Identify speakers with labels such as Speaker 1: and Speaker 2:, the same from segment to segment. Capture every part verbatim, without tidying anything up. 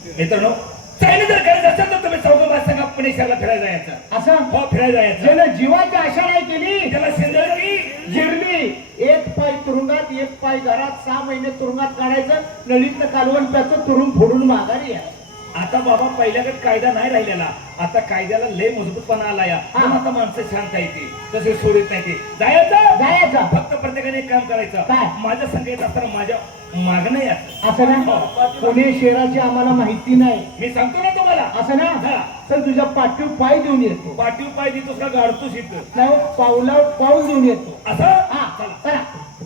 Speaker 1: मित्रांनो चायना जर करायचं असेल तर तुम्ही चौघं सांगा पुणे शहराला फिरायला जायचं
Speaker 2: असं
Speaker 1: हो फिरायला जायचं
Speaker 2: ज्यानं जीवाची आशा नाही केली
Speaker 1: त्याला शेंदळी
Speaker 2: जिरली एक पाय तुरुंगात एक पाय घरात सहा महिने तुरुंगात काढायचं नळीतलं कालवण प्याचं तुरुंग फोडून माघारी या.
Speaker 1: आता बाबा पहिल्याकडे कायदा नाही राहिलेला आता कायद्याला लय मजबूतपणा आला या पण आता माणसं शांत आहे ती तसे सोडित नाही ते जायचं
Speaker 2: जायचं
Speaker 1: फक्त प्रत्येकाने एक काम करायचं
Speaker 2: काय?
Speaker 1: माझ्या संगीत असताना माझ्या मागणं या
Speaker 2: असं ना पुणे शहराची आम्हाला माहिती नाही
Speaker 1: मी सांगतो ना तुम्हाला
Speaker 2: असं ना
Speaker 1: हा.
Speaker 2: तर तुझ्या पाठीवर पाय देऊन येतो
Speaker 1: पाठीव पाय देतोस का गाडतोस इथं
Speaker 2: नाही पावला पाऊल देऊन येतो
Speaker 1: असं
Speaker 2: हा
Speaker 1: चला
Speaker 2: चला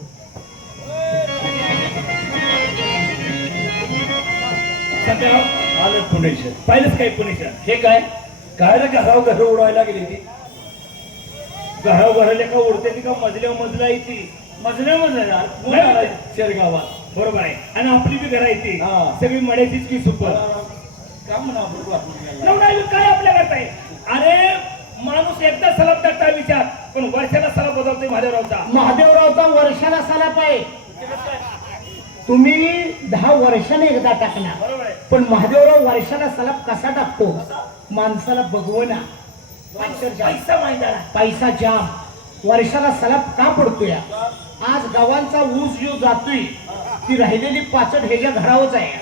Speaker 1: संध्याकाळ
Speaker 3: आलं पुणे शहर.
Speaker 1: पाहिलंच काय पुणे शहर
Speaker 3: हे काय काय रे घराव घर उडवायला गेली ती
Speaker 1: घराव घराला का उडते ती का मजल्यावर मजला येते
Speaker 3: मजल्यामध्ये यार कोण
Speaker 1: नाही.
Speaker 3: आलाय शेरगावात
Speaker 1: बरोबर आहे आणि आपली बी घर येते
Speaker 3: हा.
Speaker 1: सगळी मड्याचीच की सुपर
Speaker 3: का म्हणा बरोबर आपण
Speaker 1: नवनावी काय आपल्या करताय अरे माणूस एकदा सलाब टाकता विचार पण वर्षाला सलाब बदलतोय महादेवरावचा
Speaker 2: महादेवरावचा वर्षाला साला पाय तुम्ही दहा वर्षाने एकदा टाकणार
Speaker 1: बरोबर आहे
Speaker 2: पण महादेवराव वर्षाला सलाब कसा टाकतो माणसाला बघवना
Speaker 1: पैसा माहिती
Speaker 2: पैसा जाम वर्षाला सलाब का पडतोय आज गावांचा ऊस जो जातोय ती राहिलेली पाचट ह्याच्या घरावच आहे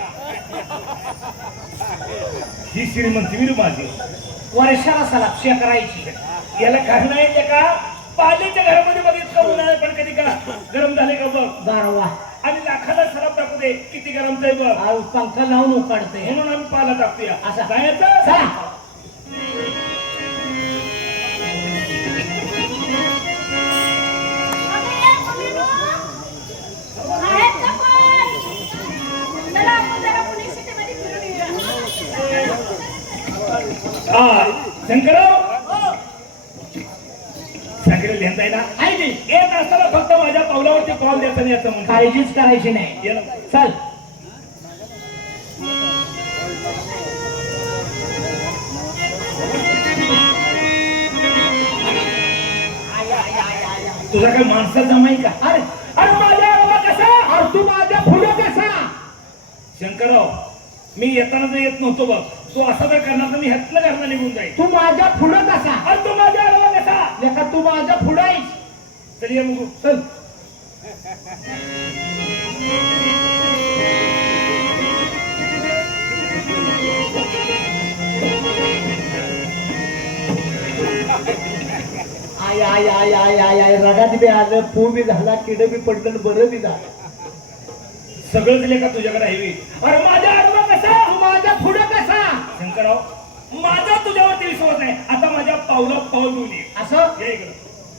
Speaker 1: ही श्रीमंती वीर माझी
Speaker 2: वर्षाला सलाब शे करायची
Speaker 1: याला कारण आहे का पाल्याच्या घरामध्ये बघित करून नाही पण कधी का गरम झाले का बघ
Speaker 2: गारवा
Speaker 1: आणि लाखाला सलाब टाकू दे किती गरमच आहे बघ
Speaker 2: आज पंखा लावून उकाडते
Speaker 1: म्हणून आम्ही पाला टाकतोया
Speaker 2: असं.
Speaker 1: जायचं
Speaker 2: चला.
Speaker 1: हा शंकरराव सांगितलं लिहिता ना
Speaker 2: आहे की?
Speaker 1: येत असताना फक्त माझ्या पावलावरती पाऊल द्यायचं नाही याचं म्हणतो
Speaker 2: काळजीच करायची नाही
Speaker 1: ये ना.
Speaker 2: चल
Speaker 1: तुझा काय माणसा जमाई का
Speaker 2: अरे
Speaker 1: अरे माझ्या आडवा कसा
Speaker 2: अरे तू माझ्या पुढे कसा
Speaker 1: शंकरराव मी येताना तर येत नव्हतो बघ तू असं जर करणार तर मी ह्यातलं घरनं निघून जाईल
Speaker 2: तू माझ्या पुढे कसा
Speaker 1: अरे तू माझ्या आडवा कसा
Speaker 2: लेका तू माझ्या पुढे आहेस
Speaker 1: चल ये बघू
Speaker 2: चल आय आय आय आय आय आय रगात बी आलं पू बी झाला किड बी पडलं बरं बी झालं
Speaker 1: सगळं दिले का तुझ्याकडे आहे बी? अरे माझ्या आडवा कसा
Speaker 2: तू माझ्या पुढे कसा
Speaker 1: शंकरराव माझा तुझ्यावरती विश्वास आहे आता माझ्या पावला पाऊल देऊन ये
Speaker 2: असं
Speaker 1: ये इकडं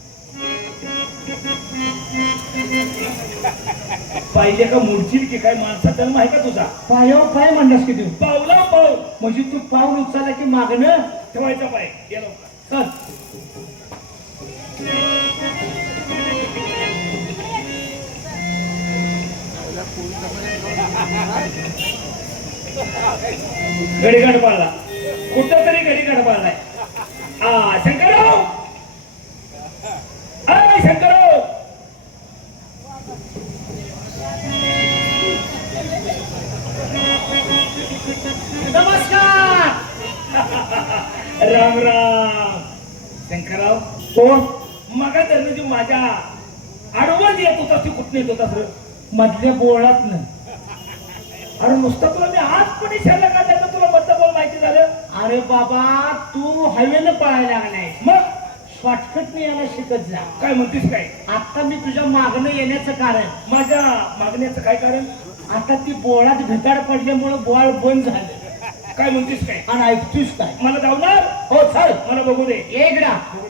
Speaker 1: पाहिजे का मुडशील की काय माणसा जन्म आहे का तुझा
Speaker 2: पायावर पाय म्हणलास की तू
Speaker 1: पावला पाऊल
Speaker 2: म्हणजे तू पाऊल उचलला की मागणं
Speaker 1: ठेवायचा पाय ये लवकर
Speaker 2: चल
Speaker 1: गडीगाड पाळला कुठं तरी गडीगाड पाळलाय हा शंकरराव अरे शंकरराव
Speaker 2: नमस्कार
Speaker 1: राम राम शंकरराव
Speaker 2: कोण
Speaker 1: मगा दरम्यान जी माझ्या आडवत येत होता ती कुठं येत होता सर
Speaker 2: मधल्या बोळात न
Speaker 1: अरे नुसतं तुला मी आज पण विचारलं का त्याचं तुला बद्दल माहिती झालं
Speaker 2: अरे बाबा तू हायवेनं पळायला लागलाय
Speaker 1: मग
Speaker 2: शॉर्टकट यायला शिकत जा
Speaker 1: काय म्हणतेस काय
Speaker 2: आता मी तुझ्या मागणं येण्याचं कारण
Speaker 1: माझ्या मागण्याचं काय कारण
Speaker 2: आता ती बोळात भिताड पडल्यामुळे बोळ बंद झालं
Speaker 1: काय म्हणतेस काय
Speaker 2: आणि ऐकतोस काय
Speaker 1: मला धावणार
Speaker 2: हो चल
Speaker 1: मला बघू दे
Speaker 2: एकदा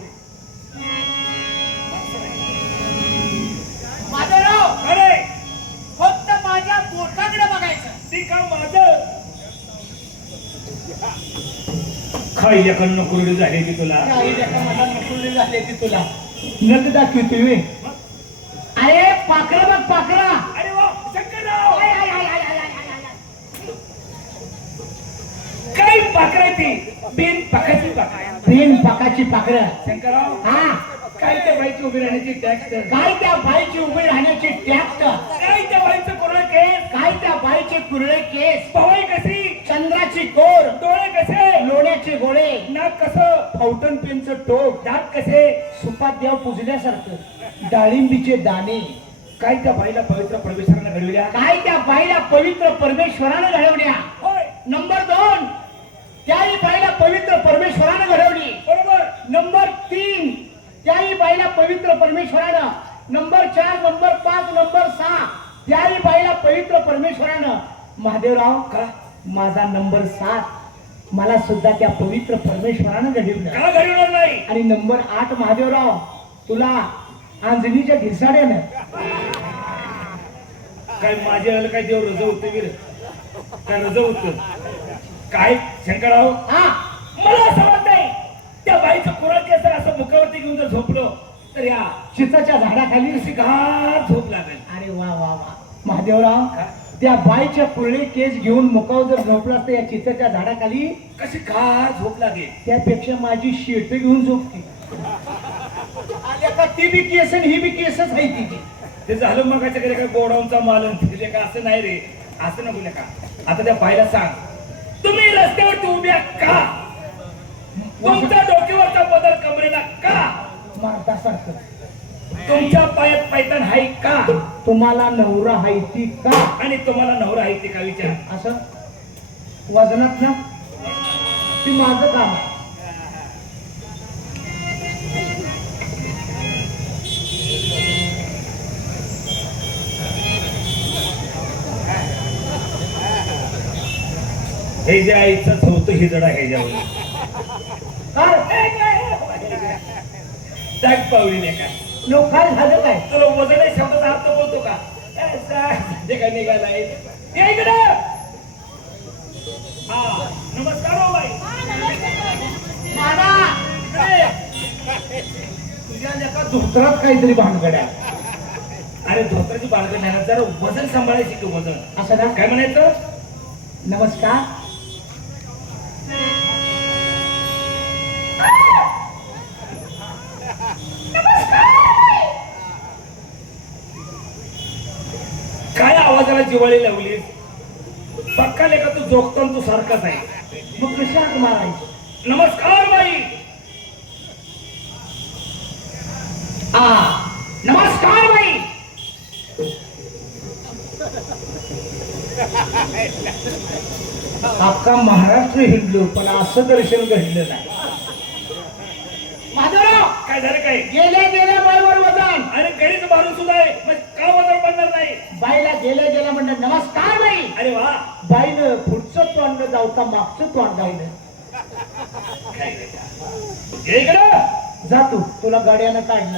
Speaker 4: माधवराव
Speaker 1: अरे
Speaker 4: फक्त माझ्या बोटाकडे बघायचं
Speaker 1: ती का माझं खायल्याकडनं कुरडी झाली की तुला
Speaker 2: काही लेका मला नकुळी झाली ती तुला नग दाखवतोय मी. अरे पाखरा बघ पाखरा
Speaker 1: अरे वा शंकरराव
Speaker 2: आय, आय, आय, आय, आय, आय, आय, आय.
Speaker 1: काय पाकरायची बिन पाकाची पाकरा
Speaker 2: बिन पाकाची पाखरं
Speaker 1: शंकरराव
Speaker 2: हा
Speaker 1: काय त्या बाईची उभी राहण्याची टॅक्स
Speaker 2: काय त्या बाईची उभी राहण्याची टॅक्ट
Speaker 1: काय त्या बाईचं कोरड केस
Speaker 2: काय त्या बाईचे कुरळे केस
Speaker 1: पवाई कशी
Speaker 2: चंद्रा
Speaker 1: नाक कसं,
Speaker 2: फाउंटन पेनचं टोक,
Speaker 1: दात कसे,
Speaker 2: सुपात देव पुजल्यासारखं, डाळिंबीचे दाणे.
Speaker 1: काय त्या बाईला पवित्र परमेश्वरानं घडविल्या.
Speaker 2: काय त्या बाईला पवित्र परमेश्वरानं घडवल्या.
Speaker 1: होय
Speaker 2: नंबर दोन, त्याही बाईला पवित्र परमेश्वरानं घडवली.
Speaker 1: बरोबर.
Speaker 2: नंबर तीन, त्याही बाईला पवित्र परमेश्वरानं. नंबर चार, नंबर पाच, नंबर सहा, त्याही बाईला पवित्र परमेश्वरानं. महादेवराव,
Speaker 1: का
Speaker 2: माझा नंबर सात, मला सुद्धा त्या पवित्र परमेश्वरानं घडवलं.
Speaker 1: का घडवणार नाही.
Speaker 2: आणि नंबर आठ, महादेवराव, तुला आंजणीच्या घिसाड्यानं.
Speaker 1: काय माझ्या वेळेला काय देव रज होतं वीर, काय रज होतं काय शंकरराव.
Speaker 2: हा,
Speaker 1: मला असं वाटतंय त्या बाईचं कुराळ केस असं मुखावरती घेऊन जर झोपलो तर या
Speaker 2: चिताच्या झाडाखाली.
Speaker 1: कशी घात झोप लागेल.
Speaker 2: अरे वा वा वा महादेवराव, त्या बाईच्या कुरळे केस घेऊन मुकाव जर झोपला असतं या चिताच्या झाडाखाली,
Speaker 1: कशी घात झोप लागेल.
Speaker 2: त्यापेक्षा माझी शेट घेऊन झोपते. आल्या का ती बी केस आणि ही बी केसच आहे तिची.
Speaker 1: ते झालं मग कडे काय गोडाऊनचा माल तिथे का असं नाही रे, असं नको का. आता त्या बाईला सांग, तुम्ही रस्त्यावरती उभ्या का, तुमच्या डोक्यावरचा पदर कमरेला का,
Speaker 2: मारतासारखं,
Speaker 1: तुमच्या पायात पैतान हाय का,
Speaker 2: तुम्हाला नवरा हाय ती का,
Speaker 1: आणि तुम्हाला नवरा आहे ते का विचार.
Speaker 2: असं वजनात ना ती माझं काम आहे.
Speaker 1: हे जे आईचं होतं हे जडा हे जाऊ जाग पावली नाही का.
Speaker 2: लोक काय झालं काय.
Speaker 1: तुला वजन आहे शब्दाचा अर्थ बोलतो का. ए, जा, जे काय निघाला आहे ते इकडं. हा नमस्कार हो बाई.
Speaker 2: तुझ्या लेका धोत्रात काहीतरी भानगड्या.
Speaker 1: अरे धोत्राची बाळगण नाही जरा वजन सांभाळायची की वजन.
Speaker 2: असं ना.
Speaker 1: काय म्हणायचं.
Speaker 2: नमस्कार.
Speaker 1: काय आवाजाला जिवाळी लावलीस. पक्का लेखा तू जोगतो तू सारखाच आहे.
Speaker 2: मग कशी हाक मारायची.
Speaker 1: नमस्कार बाई.
Speaker 2: हा नमस्कार बाई. अख्खा महाराष्ट्र हिंडलो पण असं दर्शन घडलं नाही. माधवराव,
Speaker 1: काय झालं काय.
Speaker 2: गेल्या गेल्या बाईवर वजन.
Speaker 1: अरे गणित मारून सुद्धा आहे मग का वजन पडणार नाही.
Speaker 2: बाईला गेल्या गेल्या म्हणलं नमस्कार बाई.
Speaker 1: अरे वा.
Speaker 2: बाईनं पुढचं तोंड जावता मागचं तोंड जाईन.
Speaker 1: ये इकडं.
Speaker 2: जा तू, तुला गाड्यानं काढलाय.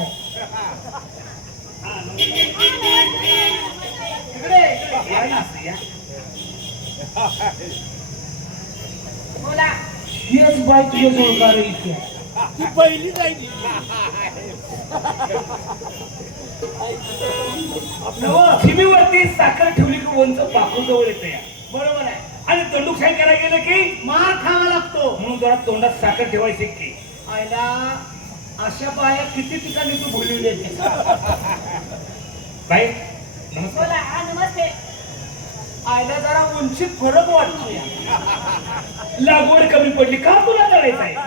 Speaker 1: इकडे या ना, या.
Speaker 2: हेच बाई तुझ्या जोडकार इथे.
Speaker 3: ती पहिली जायची.
Speaker 1: शिमीवरती साखर ठेवली की वंच पाकू जवळ येतं या.
Speaker 2: बरोबर आहे.
Speaker 1: आणि तंडुकशाही करायला गेलं की
Speaker 2: मार खावा लागतो.
Speaker 1: म्हणून जरा तोंडात साखर ठेवायची की.
Speaker 2: आयला अशा बाया किती ठिकाणी तू बोलवली
Speaker 1: बाई नमस्कार.
Speaker 4: नमस्ते.
Speaker 2: आयला जरा उंचीत फरक वाटतोय.
Speaker 1: लागवड कमी पडली का तुला करायचं आहे.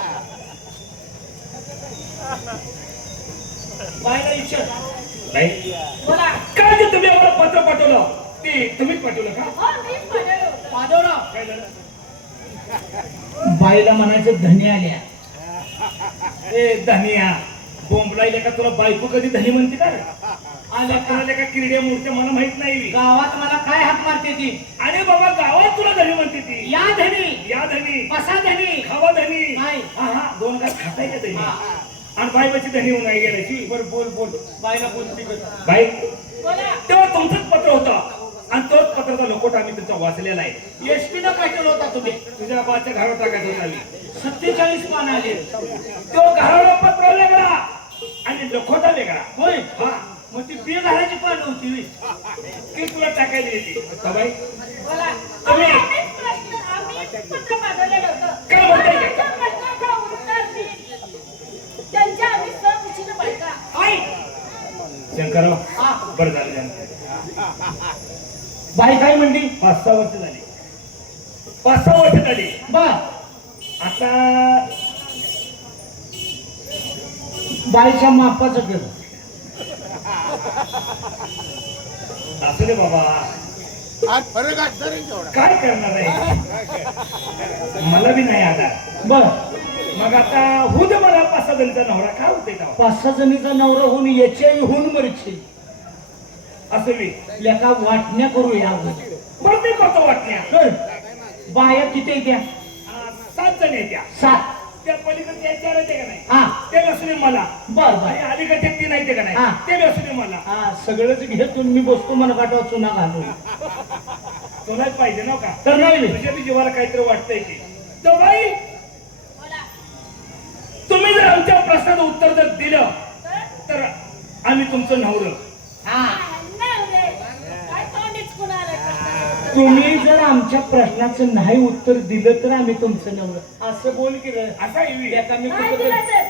Speaker 2: बायला विचार.
Speaker 1: बाई
Speaker 4: बोला.
Speaker 1: काय ते तुम्ही आम्हाला पत्र पाठवलं ते तुम्हीच पाठवलं का.
Speaker 4: हो, मीच पाठवलं होतं.
Speaker 2: माधवराव,
Speaker 1: काय झालं.
Speaker 2: बाईला म्हणायचं धनी आल्या.
Speaker 1: ए धनिया बोंबलाईले का तुला बायको कधी धनी म्हणते का.
Speaker 2: आल्या का?
Speaker 1: तुला का किरड्या मूर्त्या मला माहित नाही.
Speaker 2: गावात मला काय हाक मारते ती.
Speaker 1: अरे बाबा गावात तुला धनी म्हणते ती.
Speaker 2: या धनी,
Speaker 1: या धनी
Speaker 2: कसा धनी.
Speaker 1: खावा धनी.
Speaker 2: नाही.
Speaker 1: हा हा दोन घास खाताय का धनी.
Speaker 2: हा.
Speaker 1: आणि बायबाची धनी होऊन नाही गेल्याची.
Speaker 2: बर बोल बोल. बाईला बोलती कर.
Speaker 1: बाई
Speaker 4: बोला.
Speaker 1: तेव्हा तुमचंच पत्र होतं आणि तोच पत्राचा लोकोट आम्ही तुमचा वाचलेला आहे.
Speaker 2: एसटीनं काय केलं होता तुम्ही.
Speaker 1: तुझ्या बाच्या घरावर टाकायचं होतं आम्ही.
Speaker 2: सत्तेचाळीस पान आले.
Speaker 1: तो घरावर पत्र वेगळा आणि लोखोटा वेगळा.
Speaker 2: होय.
Speaker 1: हा
Speaker 2: मग ती बे घराची पानं होती.
Speaker 1: ती तुला टाकायला येते. का बाई
Speaker 4: बोला.
Speaker 1: तुम्ही-
Speaker 4: आम्हीच प्रश्न- आम्हीच पत्र पाठवलेलं होतं.
Speaker 1: काय म्हणताय?
Speaker 4: आमच्या प्रश्नाचं उत्तर देईल. त्यांच्या आम्ही सहकुशीनं बायका.
Speaker 2: आई.
Speaker 1: शंकरराव
Speaker 2: हा.
Speaker 1: बरं झालं झालं.
Speaker 2: बाई काय म्हणली.
Speaker 1: पाच सहा वर्ष झाली. पाच सहा वर्ष झाली.
Speaker 2: बर.
Speaker 1: आता
Speaker 2: बाईच्या मापाचं केलं.
Speaker 1: असू दे बाबा,
Speaker 3: आज फरक असणार आहे केवढा.
Speaker 1: काय करणार आहे, मला बी नाही आधार.
Speaker 2: बर
Speaker 1: मग आता होऊ दे मला पाच सहा जणीचा नवरा, काय होते का
Speaker 2: पाच सहा जणीचा नवरा होऊन याच्या होऊन मरची
Speaker 1: असं मी
Speaker 2: लेका वाटण्या करूया.
Speaker 1: बरं ते करतो वाटण्या.
Speaker 2: कर. बाया किती येत्या?
Speaker 1: आ, सात जण येत्या.
Speaker 2: सात.
Speaker 1: त्या पलीकडे त्या चार येते का नाही,
Speaker 2: हा
Speaker 1: ते बसून मला.
Speaker 2: बर बर.
Speaker 1: आणि अलीकडचे तीन येते का नाही,
Speaker 2: हा.
Speaker 1: ते बसून मला.
Speaker 2: हा सगळंच घेतून मी बसतो मला गाठवा चुना घालून.
Speaker 1: तुलाच पाहिजे ना का,
Speaker 2: तर नाही मी.
Speaker 1: तुझ्या बी जीवाला काहीतरी वाटतंय की. तर बाई,
Speaker 4: बोला.
Speaker 1: तुम्ही जर आमच्या प्रश्नाचं उत्तर जर दिलं
Speaker 4: तर?
Speaker 1: तर आम्ही तुमचं नवरं.
Speaker 2: हा
Speaker 4: नाही रे. काय तोंडीच कुणाला करता?
Speaker 2: तुम्ही जर आमच्या प्रश्नाचं नाही उत्तर दिलं तर आम्ही तुमचं नवरं. असं बोल की रे.
Speaker 1: असा येवी
Speaker 2: लेका मी
Speaker 4: नाही
Speaker 2: कुठं
Speaker 4: दिलं तर?